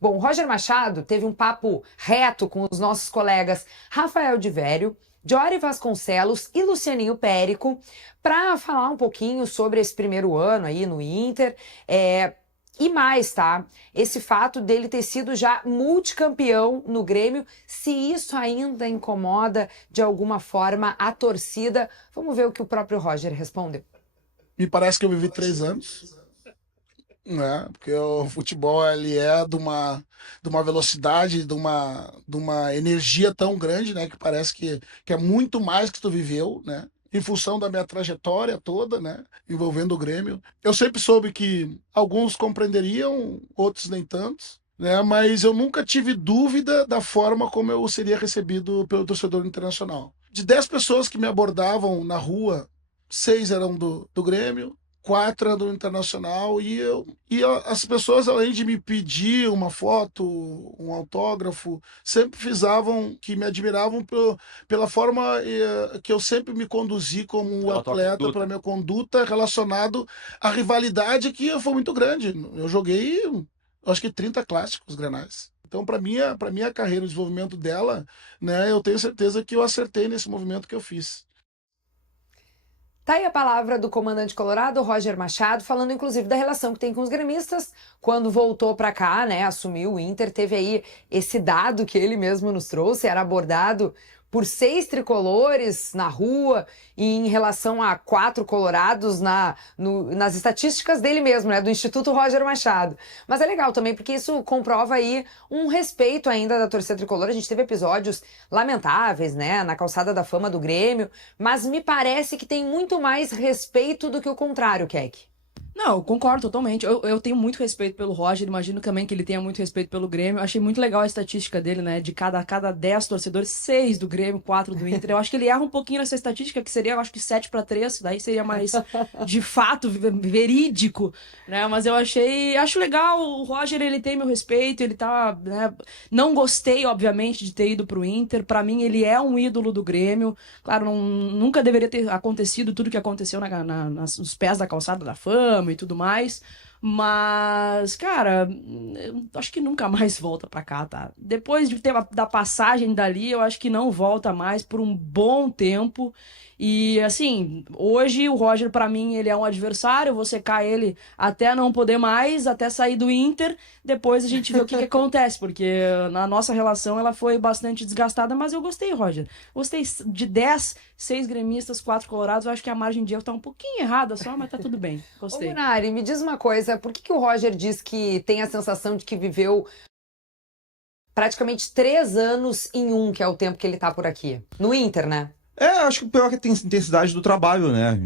Bom, o Roger Machado teve um papo reto com os nossos colegas Rafael de Vério, Jory Vasconcelos e Lucianinho Périco para falar um pouquinho sobre esse primeiro ano aí no Inter. E mais, tá? Esse fato dele ter sido já multicampeão no Grêmio, se isso ainda incomoda de alguma forma a torcida. Vamos ver o que o próprio Roger respondeu. Me parece que eu vivi 3 anos, né? Porque o futebol ele é de uma velocidade, de uma energia tão grande, né? Que parece que é muito mais que tu viveu, né? Em função da minha trajetória toda, né? Envolvendo o Grêmio. Eu sempre soube que alguns compreenderiam, outros nem tantos, né? Mas eu nunca tive dúvida da forma como eu seria recebido pelo torcedor internacional. De 10 pessoas que me abordavam na rua, 6 eram do Grêmio, 4 eram do Internacional, as pessoas, além de me pedir uma foto, um autógrafo, sempre fizavam que me admiravam pela forma que eu sempre me conduzi como Pela tua atleta, conduta. pela minha conduta relacionado à rivalidade que foi muito grande. Eu joguei, acho que 30 clássicos grenais. Então, para minha carreira, o desenvolvimento dela, né, eu tenho certeza que eu acertei nesse movimento que eu fiz. Tá aí a palavra do comandante colorado, Roger Machado, falando inclusive da relação que tem com os gremistas. Quando voltou para cá, né, assumiu o Inter, teve aí esse dado que ele mesmo nos trouxe, era abordado por 6 tricolores na rua e em relação a 4 colorados nas estatísticas dele mesmo, né, do Instituto Roger Machado. Mas é legal também porque isso comprova aí um respeito ainda da torcida tricolor. A gente teve episódios lamentáveis, né, na calçada da fama do Grêmio, mas me parece que tem muito mais respeito do que o contrário, Keck. Não, eu concordo totalmente. Eu tenho muito respeito pelo Roger, imagino também que ele tenha muito respeito pelo Grêmio. Achei muito legal a estatística dele, né? De cada 10 torcedores, 6 do Grêmio, 4 do Inter. Eu acho que ele erra um pouquinho nessa estatística, que seria, eu acho que 7-3, daí seria mais de fato, verídico, né? Mas acho legal, o Roger, ele tem meu respeito, ele tá, né? Não gostei, obviamente, de ter ido pro Inter. Pra mim, ele é um ídolo do Grêmio. Claro, nunca deveria ter acontecido tudo que aconteceu nos pés da calçada da fama e tudo mais, mas, cara, eu acho que nunca mais volta pra cá, tá? Depois de ter da passagem dali, eu acho que não volta mais por um bom tempo. E, assim, hoje o Roger, pra mim, ele é um adversário, eu vou secar ele até não poder mais, até sair do Inter, depois a gente vê o que acontece, porque na nossa relação ela foi bastante desgastada, mas eu gostei, Roger. Gostei de 10, 6 gremistas, 4 colorados, eu acho que a margem de erro tá um pouquinho errada só, mas tá tudo bem, gostei. Ô, Munari, me diz uma coisa, por que o Roger diz que tem a sensação de que viveu praticamente 3 anos em um, que é o tempo que ele tá por aqui? No Inter, né? Acho que o pior é que tem intensidade do trabalho, né?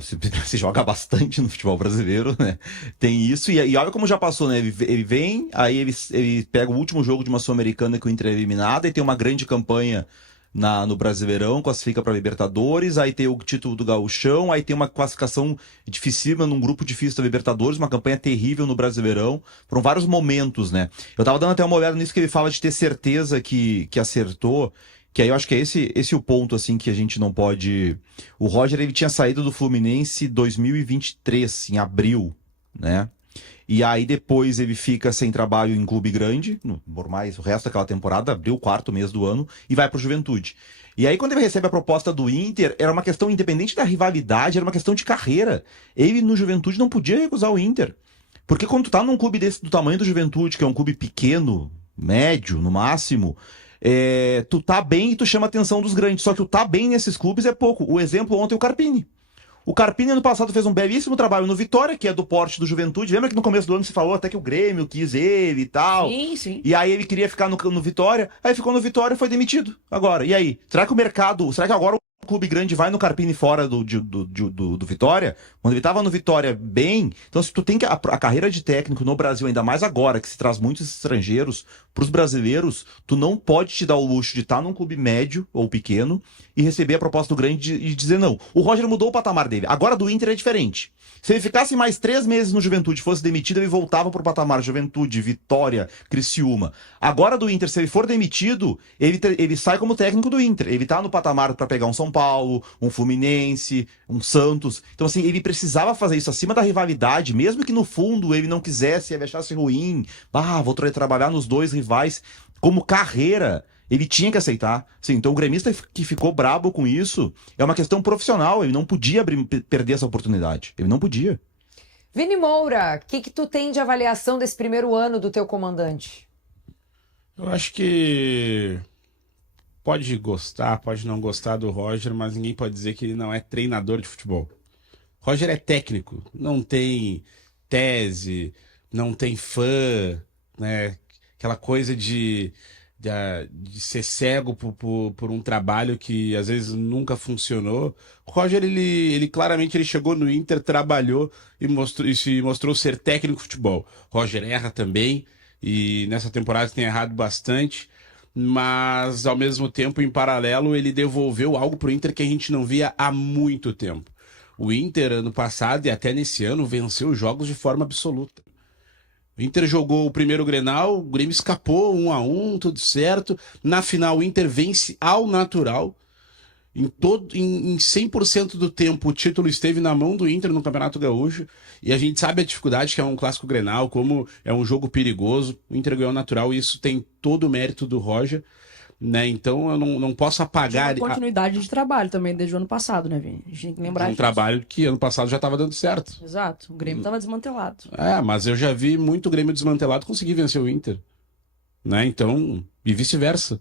Você joga bastante no futebol brasileiro, né? Tem isso, e olha como já passou, né? Ele vem, aí ele pega o último jogo de uma Sul-Americana que o Inter é eliminada e tem uma grande campanha no Brasileirão, classifica para Libertadores, aí tem o título do Gauchão, aí tem uma classificação dificílima num grupo difícil da Libertadores, uma campanha terrível no Brasileirão. Foram vários momentos, né? Eu tava dando até uma olhada nisso que ele fala de ter certeza que acertou. Que aí eu acho que é esse o ponto, assim, que a gente não pode... O Roger, ele tinha saído do Fluminense 2023, em abril, né? E aí depois ele fica sem trabalho em clube grande, por mais o resto daquela temporada, abriu o 4º mês do ano, e vai pro Juventude. E aí quando ele recebe a proposta do Inter, era uma questão independente da rivalidade, era uma questão de carreira. Ele no Juventude não podia recusar o Inter. Porque quando tu tá num clube desse do tamanho do Juventude, que é um clube pequeno, médio, no máximo... tu tá bem e tu chama a atenção dos grandes, só que tu tá bem nesses clubes é pouco. O exemplo ontem é o Carpini. O Carpini ano passado fez um belíssimo trabalho no Vitória, que é do porte do Juventude. Lembra que no começo do ano se falou até que o Grêmio quis ele e tal? Sim, sim. E aí ele queria ficar no Vitória, aí ficou no Vitória e foi demitido. Agora, e aí? Será que agora o clube grande vai no Carpini fora do Vitória? Quando ele tava no Vitória bem, então se tu tem que a carreira de técnico no Brasil, ainda mais agora, que se traz muitos estrangeiros pros brasileiros, tu não pode te dar o luxo de estar num clube médio ou pequeno e receber a proposta do grande e dizer não. O Roger mudou o patamar dele. Agora do Inter é diferente. Se ele ficasse mais 3 meses no Juventude, fosse demitido, ele voltava pro patamar Juventude, Vitória, Criciúma. Agora do Inter, se ele for demitido, ele sai como técnico do Inter. Ele tá no patamar para pegar um São São Paulo, um Fluminense, um Santos. Então, assim, ele precisava fazer isso acima da rivalidade, mesmo que no fundo ele não quisesse, ele achasse ruim. Vou trabalhar nos dois rivais. Como carreira, ele tinha que aceitar. Sim, então o gremista que ficou brabo com isso é uma questão profissional. Ele não podia perder essa oportunidade. Ele não podia. Vini Moura, o que tu tem de avaliação desse primeiro ano do teu comandante? Eu acho que pode gostar, pode não gostar do Roger, mas ninguém pode dizer que ele não é treinador de futebol. Roger é técnico, não tem tese, não tem fã, né? Aquela coisa de ser cego por um trabalho que às vezes nunca funcionou. O Roger, ele claramente ele chegou no Inter, trabalhou e se mostrou ser técnico de futebol. Roger erra também, e nessa temporada tem errado bastante, mas ao mesmo tempo, em paralelo, ele devolveu algo pro Inter que a gente não via há muito tempo. O Inter, ano passado e até nesse ano, venceu jogos de forma absoluta. O Inter jogou o primeiro Grenal, o Grêmio escapou 1-1, tudo certo. Na final, o Inter vence ao natural. Em 100% do tempo, o título esteve na mão do Inter no Campeonato Gaúcho. E a gente sabe a dificuldade que é um clássico Grenal, como é um jogo perigoso. O Inter ganhou ao natural e isso tem todo o mérito do Roger. Né? Então eu não posso apagar Tinha uma continuidade de trabalho também desde o ano passado, né, Vini? A gente tem que lembrar um disso. trabalho que ano passado já estava dando certo. Exato, o Grêmio estava desmantelado. Mas eu já vi muito Grêmio desmantelado conseguir vencer o Inter, né? Então, e vice-versa.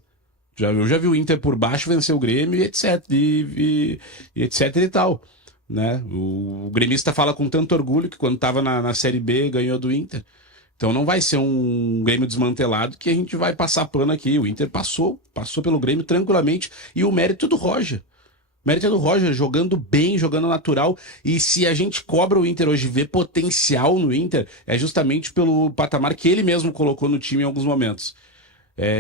Eu já vi o Inter por baixo vencer o Grêmio e etc. E etc e tal, né? O gremista fala com tanto orgulho que quando estava na Série B ganhou do Inter. Então não vai ser um Grêmio desmantelado que a gente vai passar pano aqui. O Inter passou pelo Grêmio tranquilamente. E o mérito do Roger. O mérito é do Roger, jogando bem, jogando natural. E se a gente cobra o Inter hoje, vê potencial no Inter, é justamente pelo patamar que ele mesmo colocou no time em alguns momentos.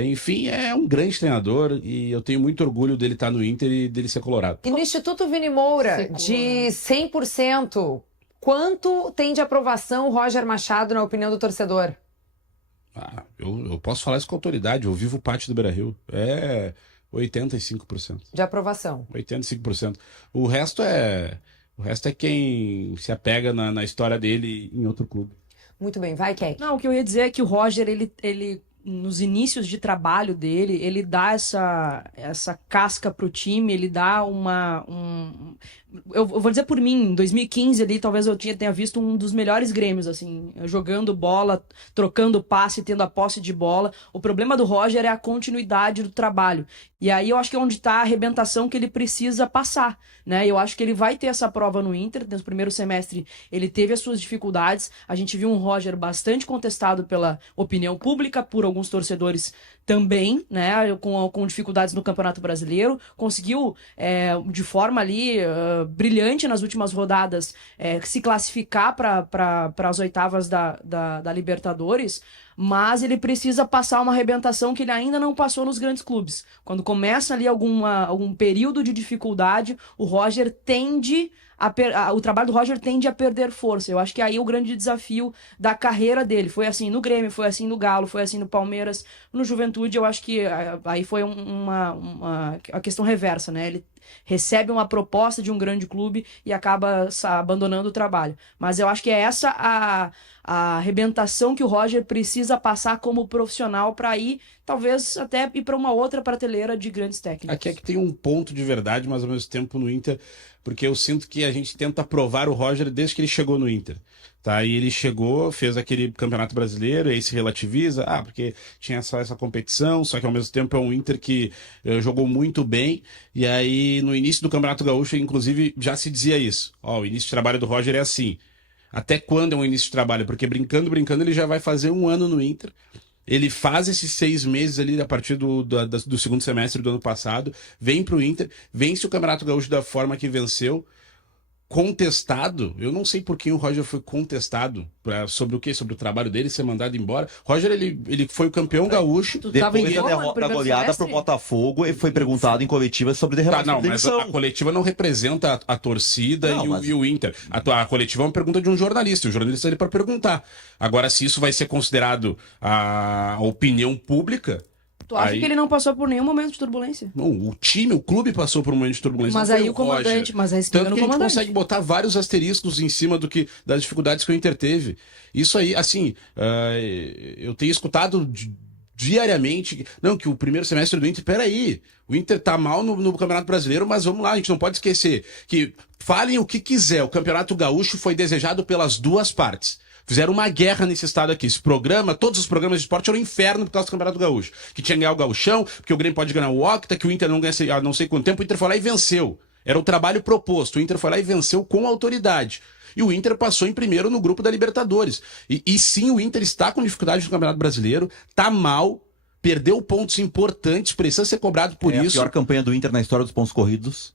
Enfim, é um grande treinador e eu tenho muito orgulho dele estar no Inter e dele ser colorado. E no Instituto Vini Moura, de 100%, quanto tem de aprovação o Roger Machado, na opinião do torcedor? Eu posso falar isso com autoridade. Eu vivo o pátio do Beira-Rio. É 85%. De aprovação. 85%. O resto é quem se apega na história dele em outro clube. Muito bem, vai, Keck. Não, o que eu ia dizer é que o Roger, ele nos inícios de trabalho dele, ele dá essa casca pro time, ele dá eu vou dizer por mim, em 2015 ali, talvez eu tenha visto um dos melhores Grêmios, assim, jogando bola, trocando passe, tendo a posse de bola. O problema do Roger é a continuidade do trabalho. E aí eu acho que é onde está a arrebentação que ele precisa passar, né? Eu acho que ele vai ter essa prova no Inter. No primeiro semestre ele teve as suas dificuldades. A gente viu um Roger bastante contestado pela opinião pública, por alguns torcedores também, né? Com dificuldades no Campeonato Brasileiro. Conseguiu, de forma ali brilhante nas últimas rodadas, se classificar para as oitavas da Libertadores. Mas ele precisa passar uma arrebentação que ele ainda não passou nos grandes clubes. Quando começa ali algum período de dificuldade, o trabalho do Roger tende a perder força. Eu acho que aí é o grande desafio da carreira dele. Foi assim no Grêmio, foi assim no Galo, foi assim no Palmeiras. No Juventude, eu acho que aí foi a questão reversa, né? Ele recebe uma proposta de um grande clube e acaba abandonando o trabalho. Mas eu acho que é essa a arrebentação que o Roger precisa passar como profissional para ir, talvez até ir para uma outra prateleira de grandes técnicos. Aqui é que tem um ponto de verdade, mas ao mesmo tempo no Inter, porque eu sinto que a gente tenta provar o Roger desde que ele chegou no Inter. Tá? E ele chegou, fez aquele Campeonato Brasileiro, e aí se relativiza, porque tinha só essa competição, só que ao mesmo tempo é um Inter que jogou muito bem, e aí no início do Campeonato Gaúcho, inclusive, já se dizia isso. O início de trabalho do Roger é assim. Até quando é um início de trabalho? Porque brincando, ele já vai fazer 1 ano no Inter. Ele faz esses 6 meses ali a partir do segundo semestre do ano passado, vem pro Inter, vence o Campeonato Gaúcho da forma que venceu, contestado. Eu não sei por que o Roger foi contestado. Sobre o quê? Sobre o trabalho dele ser mandado embora. Roger, ele foi o campeão gaúcho. Depois da goleada pro Botafogo, ele foi perguntado em coletiva sobre mas a coletiva não representa a torcida e o Inter. A coletiva é uma pergunta de um jornalista. O jornalista é ali para perguntar. Agora, se isso vai ser considerado a opinião pública, Tu acha Aí- que ele não passou por nenhum momento de turbulência? Não, o clube passou por um momento de turbulência. Mas não foi aí o comandante, Roger. mas aí se Tanto engana que o a gente comandante. consegue botar vários asteriscos em cima das dificuldades que o Inter teve. Isso aí, assim, eu tenho escutado diariamente, não, que o primeiro semestre do Inter, peraí, o Inter tá mal no Campeonato Brasileiro, mas vamos lá, a gente não pode esquecer que falem o que quiser, o Campeonato Gaúcho foi desejado pelas duas partes. Fizeram uma guerra nesse estado aqui. Esse programa, todos os programas de esporte eram um inferno por causa do Campeonato Gaúcho. Que tinha que ganhar o Gauchão, porque o Grêmio pode ganhar o Octa, que o Inter não ganha há não sei quanto tempo, o Inter foi lá e venceu. Era o trabalho proposto. O Inter foi lá e venceu com autoridade. E o Inter passou em primeiro no grupo da Libertadores. E sim, o Inter está com dificuldade no Campeonato Brasileiro, tá mal, perdeu pontos importantes, precisa ser cobrado por É isso. a pior campanha do Inter na história dos pontos corridos.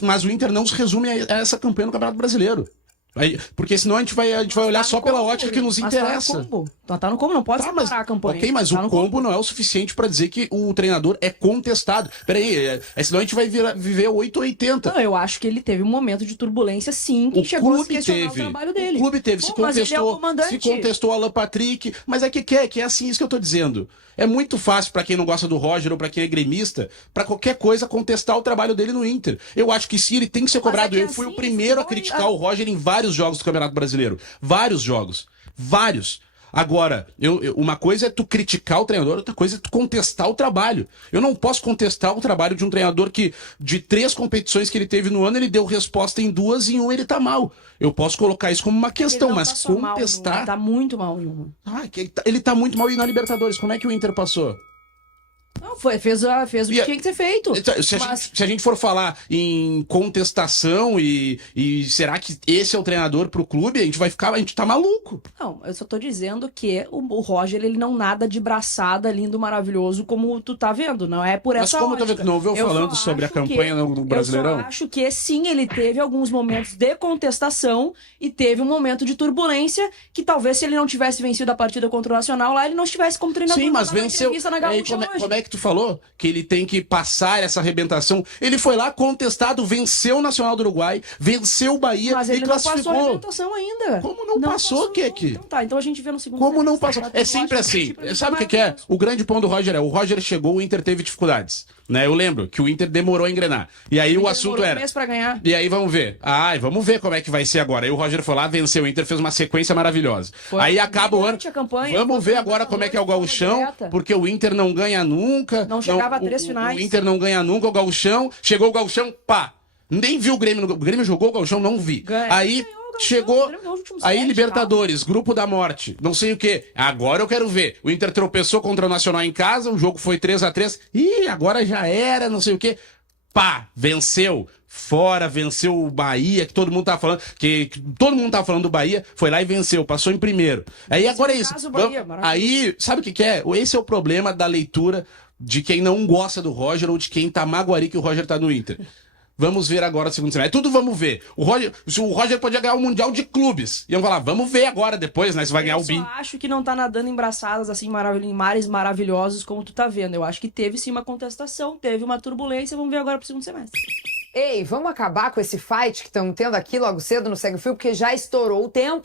Mas o Inter não se resume a essa campanha no Campeonato Brasileiro. Porque senão a gente vai olhar só pela ótica que nos interessa. Tá no combo, não pode Mas, separar a campanha. ok, mas Tá o no combo não é o suficiente pra dizer que o treinador é contestado. Peraí, senão a gente vai viver 880. Não, eu acho que ele teve um momento de turbulência, sim, que O chegou a se clube questionar teve. o trabalho dele. O clube teve, Pô, mas ele é o comandante. se contestou Alan Patrick, mas é que é assim, isso que eu tô dizendo. É muito fácil pra quem não gosta do Roger ou pra quem é gremista, pra qualquer coisa contestar o trabalho dele no Inter. Eu acho que sim, ele tem que ser cobrado. é que Eu fui assim, o primeiro a futebol criticar o Roger em vários jogos do Campeonato Brasileiro. Vários jogos. Vários. Agora, uma coisa é tu criticar o treinador, outra coisa é tu contestar o trabalho. Eu não posso contestar o trabalho de um treinador que, de 3 competições que ele teve no ano, ele deu resposta em 2 e em 1 ele tá mal. Eu posso colocar isso como uma questão, Ele não mas tá só mal, contestar... ele tá muito mal em uma. Ele tá muito mal e na Libertadores. Como é que o Inter passou? Não, fez o que tinha que ser feito. Se a gente for falar em contestação e será que esse é o treinador pro clube, a gente tá maluco. Não, eu só tô dizendo que o Roger, ele não nada de braçada, lindo, maravilhoso, como tu tá vendo. Não é por Mas essa como ótica. tu não ouviu Eu falando só sobre a acho campanha que- no Brasileirão? Eu só acho que sim, ele teve alguns momentos de contestação e teve um momento de turbulência que talvez se ele não tivesse vencido a partida contra o Nacional lá, ele não estivesse como treinador. Sim, mas na venceu. entrevista na Aí, Gaúcha hoje. como é que tu falou? Que ele tem que passar essa arrebentação. Ele foi lá contestado, venceu o Nacional do Uruguai, venceu o Bahia Mas e ele não passou a classificou. arrebentação ainda. Como não passou, Keke? Então tá, então a gente vê no segundo Como não semestre. passou? Tá É tudo sempre ótimo, assim. tipo, ele Sabe o tá que é? maravilhoso. O grande ponto do Roger o Roger chegou, o Inter teve dificuldades. Né? Eu lembro que o Inter demorou a engrenar. E aí o Ele assunto demorou um era... mês pra ganhar. E aí vamos ver. Vamos ver como é que vai ser agora. Aí o Roger foi lá, venceu o Inter, fez uma sequência maravilhosa. Foi aí acaba o ano. brilhante a campanha, Vamos foi ver agora como é que é o Libertadores, Gauchão, direta. porque o Inter não ganha nunca. Não chegava a 3 o finais. Inter não ganha nunca o Gauchão. Chegou o Gauchão, pá. Nem viu o Grêmio. O Grêmio jogou o Gauchão, não vi. Ganhou Aí o Gauchão, chegou. o Grêmio ganhou os últimos Aí 7, Libertadores, grupo da morte, não sei o quê. Agora eu quero ver. O Inter tropeçou contra o Nacional em casa, o jogo foi 3-3. Ih, agora já era, não sei o quê. Pá, venceu. Fora, venceu o Bahia, que todo mundo tá falando, que todo mundo tá falando do Bahia, foi lá e venceu, passou em primeiro. Aí agora é isso. caso, o Bahia, maravilhoso. Aí, sabe o que é? Esse é o problema da leitura de quem não gosta do Roger ou de quem tá magoari que o Roger tá no Inter. Vamos ver agora o segundo semestre. Tudo vamos ver. O Roger podia ganhar o Mundial de Clubes. Iam falar, vamos ver agora depois, né? Se vai ganhar Eu o BIM. só acho que não tá nadando em braçadas assim, em mares maravilhosos como tu tá vendo. Eu acho que teve sim uma contestação, teve uma turbulência. Vamos ver agora pro segundo semestre. Ei, vamos acabar com esse fight que estão tendo aqui logo cedo no Segue o Fio, porque já estourou o tempo.